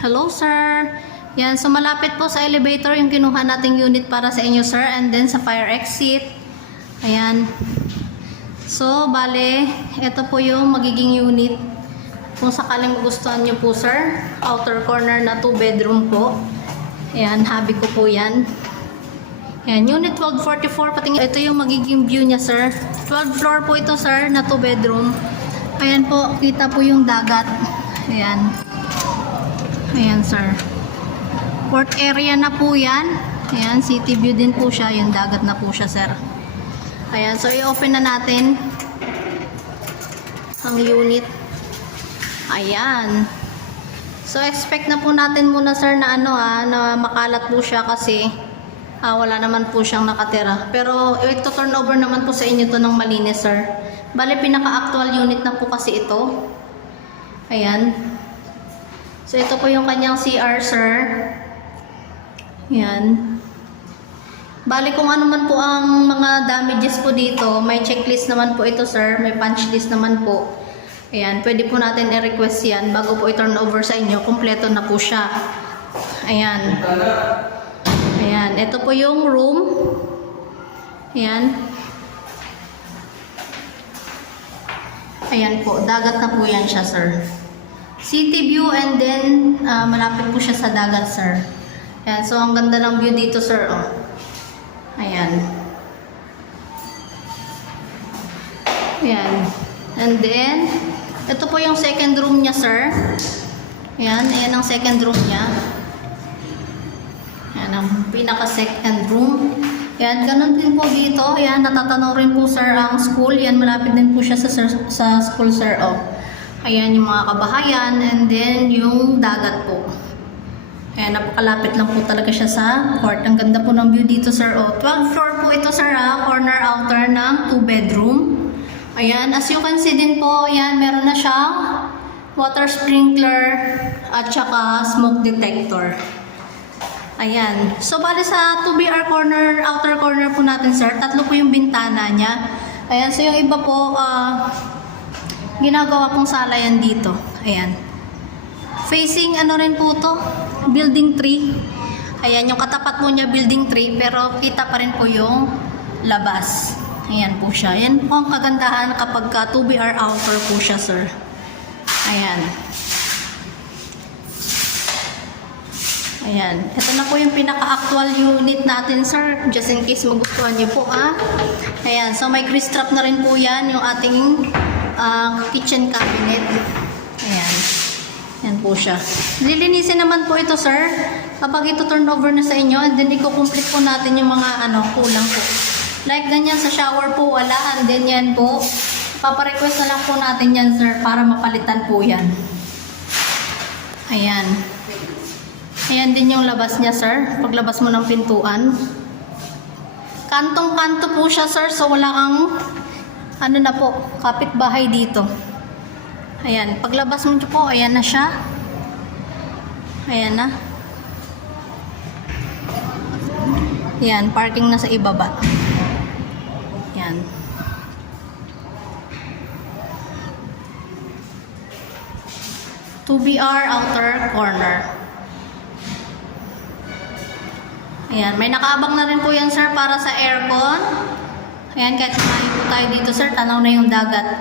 Hello sir. Yan, so malapit po sa elevator yung kinuha nating unit para sa inyo sir, and then sa fire exit. Ayan. So bale, ito po yung magiging unit. Kung sakaling gustuhan nyo po sir, outer corner na 2 bedroom po. Ayan, habi ko po yan. Ayan, unit 1244, patingin. Ito yung magiging view niya sir. 12 floor po ito sir, na 2 bedroom. Ayan po, kita po yung dagat. Ayan. Ayan sir. Port area na po yan. Ayan, city view din po siya. Yung dagat na po siya sir. Ayan, so i-open na natin ang unit. Ayan. So expect na po natin muna sir na na makalat po siya kasi wala naman po siyang nakatira. Pero ito turn over naman po sa inyo to ng malinis sir. Bale pinaka-actual unit na po kasi ito. Ayan. So ito po yung kanyang CR sir. Ayan. Bale kung ano man po ang mga damages po dito, may checklist naman po ito sir, may punch list naman po. Ayan, pwede po natin i-request yan bago po i-turn over sa inyo, kumpleto na po siya. Ayan. Ayan, ito po yung room. Ayan. Ayan po, dagat na po yan siya sir. City view and then malapit po siya sa dagat sir. Ayan, so ang ganda ng view dito sir. Oh. Ayan. Ayan. And then, ito po yung second room niya sir. Ayan, ayan ang second room niya. Ayan ang pinaka second room. Ayan, ganun din po dito. Ayan, natatanaw rin po sir ang school. Ayan, malapit din po siya sa school sir. Oh. Ayan yung mga kabahayan and then yung dagat po. Ayan, napakalapit lang po talaga siya sa court. Ang ganda po ng view dito sir. Oh, 12 floor po ito sir corner outer ng 2 bedroom. Ayan, as you can see din po, ayan, meron na siyang water sprinkler at saka smoke detector. Ayan. So bali sa 2BR corner, outer corner po natin sir, tatlo po yung bintana niya. Ayan, so yung iba po ginagawa pong sala yan dito. Ayan. Facing ano rin po to? Building 3. Ayan, yung katapat po niya building 3 pero kita pa rin po yung labas. Ayan po siya. Ayan po ang kagandahan kapag 2BR outer po siya sir. Ayan. Ayan. Ito na po yung pinaka-actual unit natin sir. Just in case magustuhan niyo po Ayan. So may grease trap na rin po yan. Yung ating kitchen cabinet. Ayan. Yan po siya. Lilinisin naman po ito sir. Kapag ito turn over na sa inyo, and then i-complete po natin yung mga kulang po. Like ganyan sa shower po wala, and then yan po. Paparequest na lang po natin yan sir para mapalitan po yan. Ayan. Ayan din yung labas niya sir. Paglabas mo ng pintuan. Kantong-kanto po siya sir. So wala kang na po, kapitbahay dito. Ayan, paglabas mo po, ayan na siya. Ayan na. Ayan, parking na sa ibaba. Ayan. BR outer corner. Ayan, may nakaabang na rin po yan sir para sa aircon. Ayan, kahit kumain po tayo dito sir, tanaw na yung dagat.